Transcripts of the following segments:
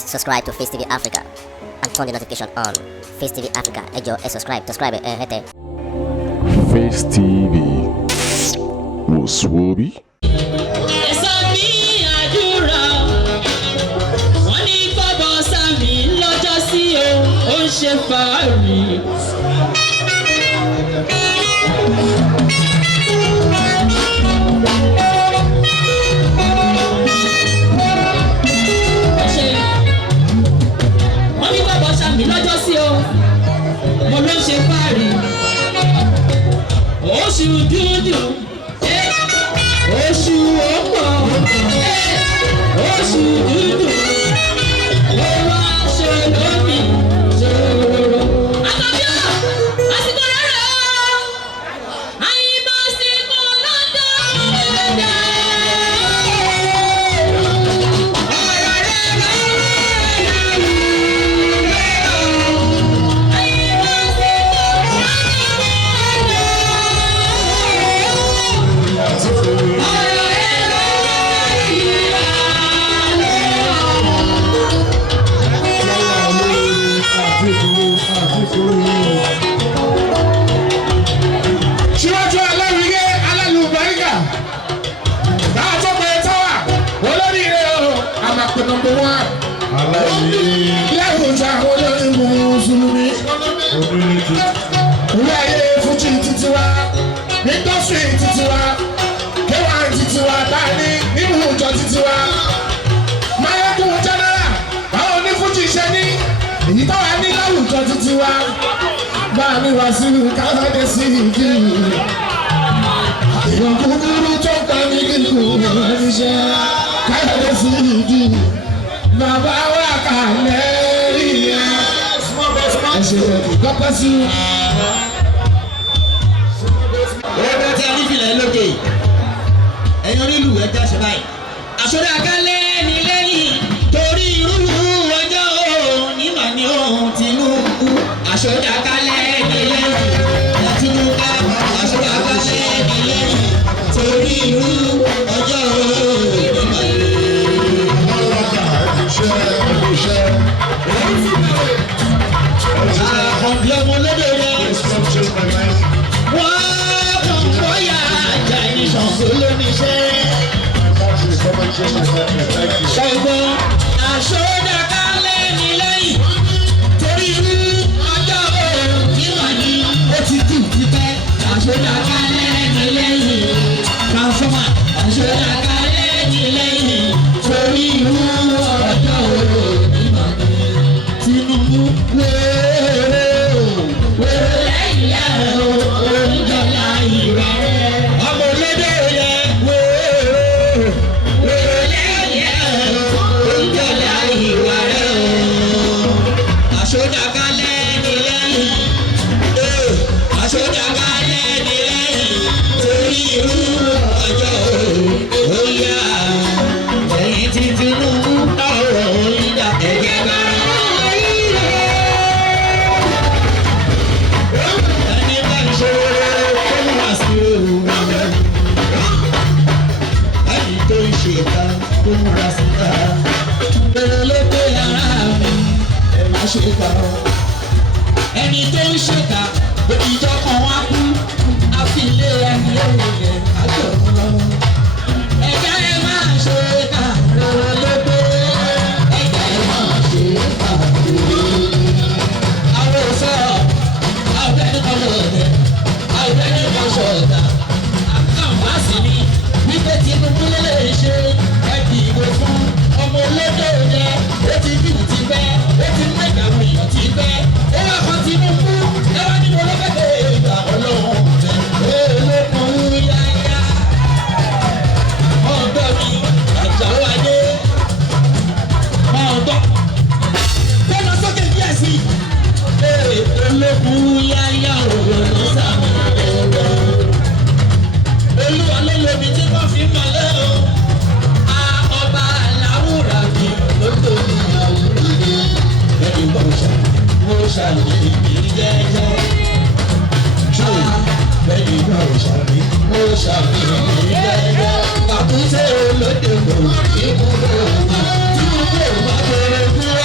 Subscribe to Face TV Africa and turn the notification on. Face TV Africa, ẹ jọ̀ọ́ ẹ subscribe, hete. Face TV was Swoby. Ẹ̀sọ́ mi àdúrà wọ́n ní bọ́bọ̀ sàmì lọ́jọ́ sí o, ó ń ṣe fàárì. Wọ́n ní bọ́bọ̀ sàmì lọ́jọ́ sí o, mo ló ń ṣe fàárì. Oṣù dúdú. Oṣù ọ̀pọ̀, oṣù dúdú, ó wá ṣe lómi ṣòro. Àtọ́jú àsìkò rẹ̀ rẹ̀ àyìnbó àsìkò lọ́dọ̀ ẹ̀dá. Ọ̀rọ̀ rẹ̀ rẹ̀ àyìnbó àsìkò síwájú aláwìyé alálùbáríkà náà tó pé táwà olóríire o àmàpè nọ́mbà wán lẹ́hùnjà olórí mùsùlùmí ilé ayé fújì títí wa nítòsí títí wa kéwàá títí wa dání nínú ìjọ títí wa máyégún jẹ́nẹ́rà báwo ní fújì ṣe ní èyí táwa ní láwùjọ títí wa báàmì wá sí káfíńdé sí ìdí èèyàn kúkúrú tó ń kọ́ ní kíkún ìṣe káfíńdé sí ìdí bàbá wa kà lẹ́yìn ẹ̀ṣẹ̀ ìkọ́pẹ́ sí. Ẹgbẹ́ tí a ní fìlà lókè ẹ̀yin onílù ẹja ṣe báyìí. Àṣọdá kálẹ̀ ní lẹ́yìn torí irú ọjọ́ onímọ̀ ni ohun Tinubu. Àṣọdá kálẹ̀ ní lẹ́yìn Tinubu. Àṣọdá kálẹ̀ ní lẹ́yìn torí irú ọjọ́ onímọ̀ ni. Àkànbí ọmọ lóde rẹ̀. Wọ́n kàn bóyá ajá ní Ṣàngó lóníṣẹ́. Ṣùgbọ́n àṣọdá kálẹ̀ ní lẹ́yìn torí irú ọjọ́ onímọ̀ ni ó ti kú tipẹ́. Àṣọdá kálẹ̀ ní lẹ́yìn transformer. Àṣọdá kálẹ̀ ní lẹ́yìn torí irú ọjọ́ onímọ̀ ni Tinubu wéèrè lẹ́yìn ẹ̀ oníjọba ìrà rẹ̀. Ọmọ olódò yẹ wéèrè lẹ́yìn ẹ̀ oníjọba ìrà rẹ̀. Àṣọdá kálẹ̀ ní lẹ́yìn àṣọdá kálẹ̀ ní lẹ́yìn torí irú ọjọ́ òyà ẹ̀yìn tí Tinubu ọ̀rọ̀ òyìnbá ẹ̀jẹ̀ bá. Ẹni bá ń ṣe kó wá sí òru. Ẹni tó ń ṣe ká kó múra sí ká. Bẹ̀rẹ̀ ló pé ara mi ẹ má ṣe ká o. Ẹni tó ń ṣe ká ìjọ kan wá kú àfilé ẹni òye àjọ̀rún lọ. Ẹ̀jẹ̀ ẹ máa ṣe ká bẹ̀rẹ̀ ló pé ẹ̀jẹ̀ ẹ máa ṣe ká. Àwọn òṣèlú àbẹ̀ni kan lọ́dẹ̀ àbẹ̀ni kan ṣọ̀dá àkànfàṣì ni wípé Tinubu lè ṣe ẹbí ìbò fún ọmọ olódò jẹ ó ti dìbò ti pẹ́ ó ti mẹ́ta àwọn èèyàn ti pẹ́ ó wá kan Tinubu ẹ wá ní mo ló fẹ́ pé ìgbà ọlọ́run tẹ̀ olókùn yáyá ọ̀dọ́ mi Àjàó Adé ọ̀dọ́ gbẹ́nà sókè díẹ̀ sí i olókùn yáyá òwò ló sàmì ọ̀rọ̀ olúwa ló lómi tí wọ́n fi mọ̀lẹ́ o ọba làwùrà mi ló tó ìyàwó ìdí ẹni mo ṣàlùyé ìbírí jẹ́jẹ́ bẹ́ẹ̀ni mo ṣàlùyé ìbírí jẹ́jẹ́ àkúnṣe olóde kò ní kúrò ní tí mo bá bẹ̀rẹ̀ fún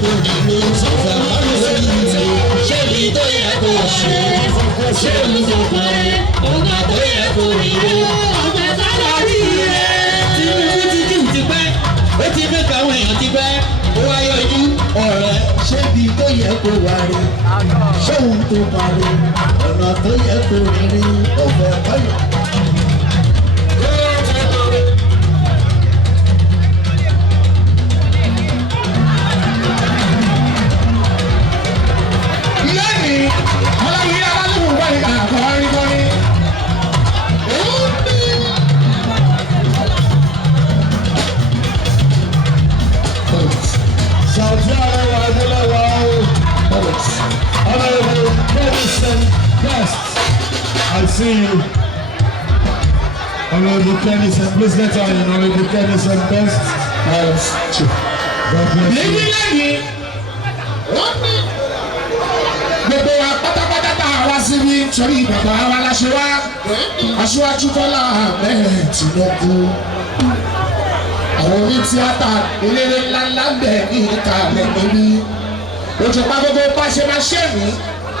kò ní ló ọ̀fẹ́ kọ́lé lórí rẹ̀ ṣé ibi tó yẹ kó ṣe ṣé ibi tó pẹ́ ọ̀nà tó yẹ kó rí rẹ̀ ọ̀fẹ́ kọ́lé rí rẹ̀. Tinubu ti jù ti pẹ́ ó ti fẹ́ káwọn èèyàn ti pẹ́ ó wá yọjú ọ̀rẹ́ ṣé ibi tó yẹ kó wá rí ṣé òun tó bá rí ọ̀nà tó yẹ kó rí rí ọ̀fẹ́ kọ́lé. Honorable Kennison Best, I see you. Honorable Kennison, please let her in. Honorable Kennison Best. God bless you. Gbogbo wa pátápátá tá a wá síbí torí bàbá wa láṣẹ wá. Aṣíwájú Bọ́lá Ahmed Tinubu. Àwọn onítíátà eléré ńláńlá ń bẹ̀ ní ìkàlẹ̀ níbí. Òjòpá gbogbo bá ṣe máa ṣe mí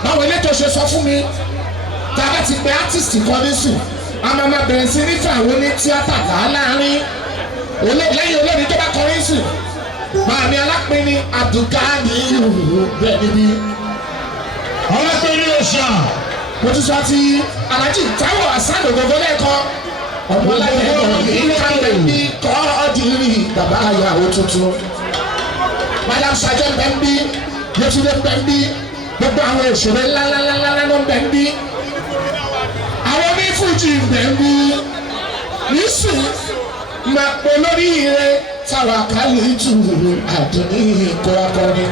báwo elétò ṣe sọ fún mi tá a bá ti pe artist kan nísìn a máa bẹ̀rẹ̀ sí nífẹ̀ẹ́ àwọn oní tíátà dá láàrin lẹ́yìn olórin tó bá kọrin sìn Màmí Alápinni Abdulgani bẹ́ẹ̀ níbí. Alápinni Òòṣà. Mo ti sọ ti Alhaji Taiwo Hassan Ogogo lẹ́ẹ̀kan ọmọ aláìlẹ́gbẹ̀ẹ́ ìkàlẹ̀ bí kọ́ ọ́dìrì bàbá ìyàwó tuntun. Madam Sajẹ́ bẹ́ẹ̀ bí. Yétúndé bẹ́ńbí gbogbo àwọn òṣèré ńláńláńlá ló ń bẹ́ńbí àwọn onífújì bẹ́ńbí nísìn máa pọ̀ lórí ire táwa kálí tù àdúní ìkó akọni.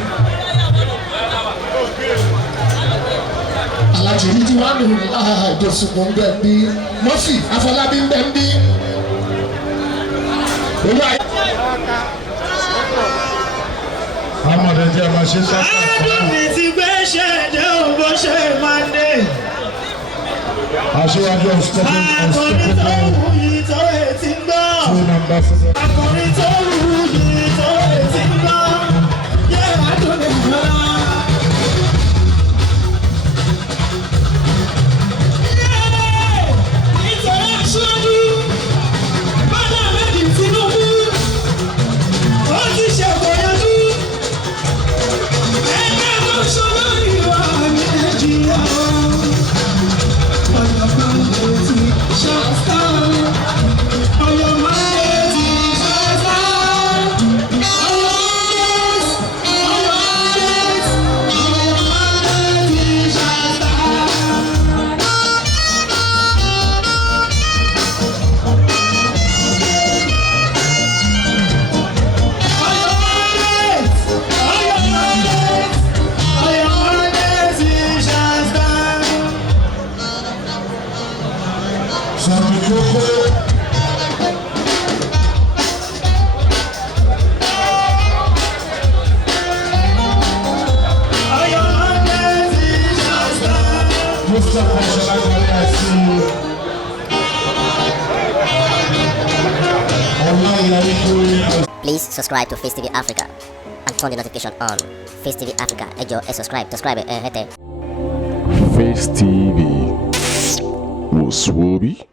Alhaji Ridwan Adésùnmọ̀ ń bẹ́ńbí Murphy Afọlábí ń bẹ́ńbí. Amọ̀dé jẹ́ ọmọ ṣe sáfà. Adúlì ti gbé ṣẹ̀dẹ̀ ògbó ṣe máa ń dé. Aṣíwájú unstoppable. Akọrin tó wù yìí tó etí ń gbọ́. Akọrin tó wù yìí tó etí ń gbọ́. Yé Adúlì náà. Nítorí aṣáájú Bọ́lá Ahmed Tinubu ó ti ṣègbòyànjú. Please subscribe to Face TV Africa and turn the notification on. Face TV Africa, ẹ jọ̀ọ́ ẹ subscribe hete. Face TV was Swoby.